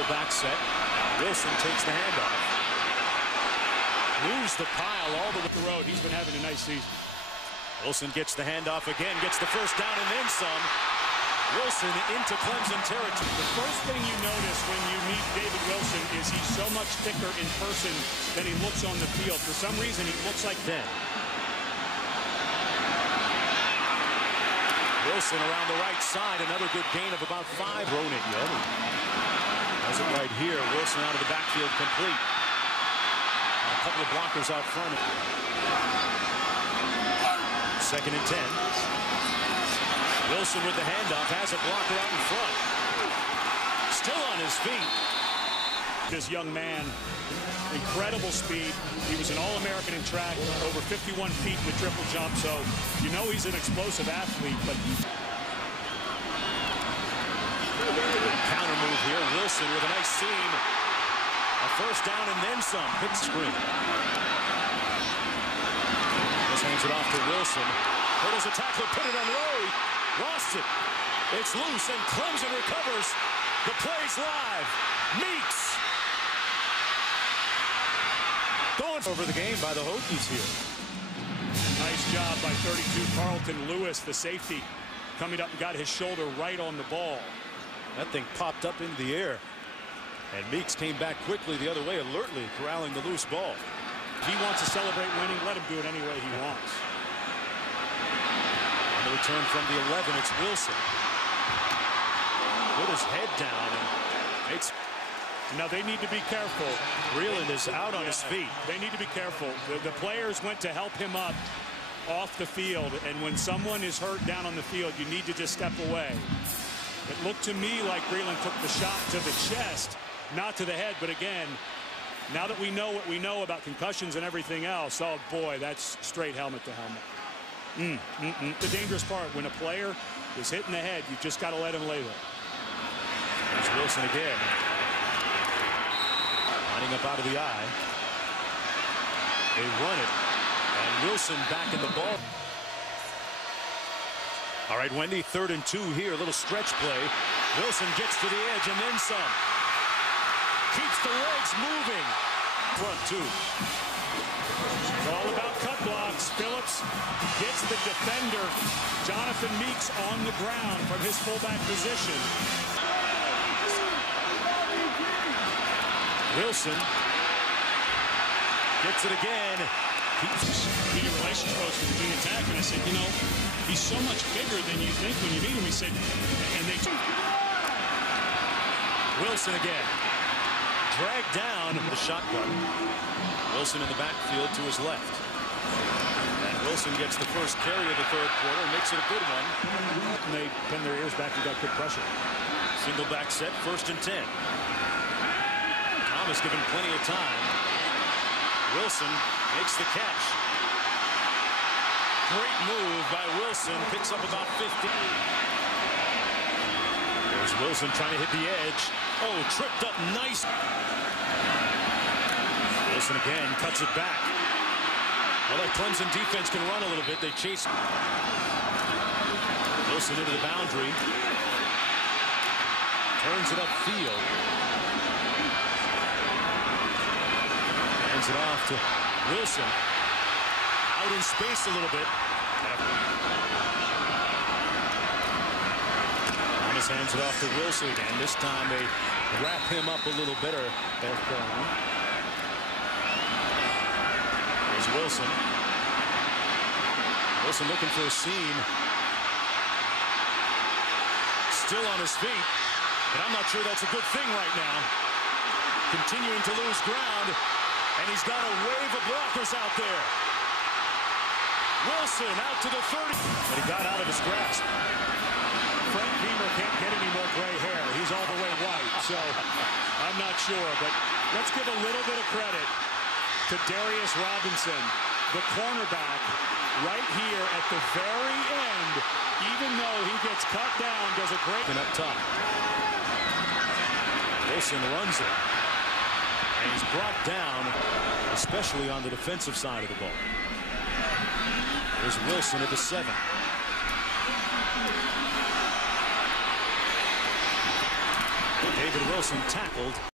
Single back set. Wilson takes the handoff. Moves the pile all the way the road. He's been having a nice season. Wilson gets the handoff again, gets the first down and then some. Wilson into Clemson territory. The first thing you notice when you meet David Wilson is he's so much thicker in person than he looks on the field. For some reason, he looks like then. Wilson around the right side, another good gain of about 5. Thrown it yet. Has it right here. Wilson out of the backfield complete. A couple of blockers out front. 2nd and 10. Wilson with the handoff, has a blocker out in front. Still on his feet. This young man, incredible speed. He was an All-American in track, over 51 feet in the triple jump, so you know he's an explosive athlete. But counter move here. Wilson with a nice seam. A first down and then some. Big screen. Just hands it off to Wilson. Hurdles a tackler, put it unload. Lost it. It's loose, and Clemson recovers. The play's live. Meeks going over the game by the Hokies here. Nice job by 32 Carlton Lewis, the safety, coming up and got his shoulder right on the ball. That thing popped up into the air, and Meeks came back quickly the other way, alertly corralling the loose ball. If he wants to celebrate winning, let him do it any way he wants. On the return from the 11, it's Wilson. Put his head down and makes. Now they need to be careful. Breland is out on his feet. They need to be careful. The players went to help him up off the field, and when someone is hurt down on the field, you need to just step away. It looked to me like Breland took the shot to the chest, not to the head. But again, now that we know what we know about concussions and everything else, oh boy, that's straight helmet to helmet. The dangerous part, when a player is hit in the head, you just got to let him lay there. There's Wilson again. Lining up out of the eye. They run it. And Wilson back in the ball. All right, Wendy, 3rd and 2 here. A little stretch play. Wilson gets to the edge and then some. Keeps the legs moving. Front 2. It's all about cut blocks. Phillips gets the defender, Jonathan Meeks, on the ground from his fullback position. Wilson gets it again. He relations coach for Virginia Tech, and I said, you know, he's so much bigger than you think when you meet him. He said, and they took Wilson again. Dragged down the shotgun. Wilson in the backfield to his left. And Wilson gets the first carry of the 3rd quarter and makes it a good one. And they pin their ears back and got good pressure. Single back set, 1st and 10. Thomas given plenty of time. Wilson makes the catch. Great move by Wilson. Picks up about 50. There's Wilson trying to hit the edge. Oh, tripped up nice. Wilson again cuts it back. Well, that Clemson defense can run a little bit. They chase. Wilson into the boundary. Turns it upfield. Hands it off to Wilson. Out in space a little bit. Thomas hands it off to Wilson again. This time they wrap him up a little better. There's Wilson. Wilson looking for a seam. Still on his feet. But I'm not sure that's a good thing right now. Continuing to lose ground. And he's got a wave of blockers out there. Wilson out to the 30. But he got out of his grasp. Frank Beamer can't get any more gray hair. He's all the way white. So I'm not sure. But let's give a little bit of credit to Darius Robinson, the cornerback, right here at the very end. Even though he gets cut down, does a great. And up top. Wilson runs it. And he's brought down, especially on the defensive side of the ball. There's Wilson at the 7. David Wilson tackled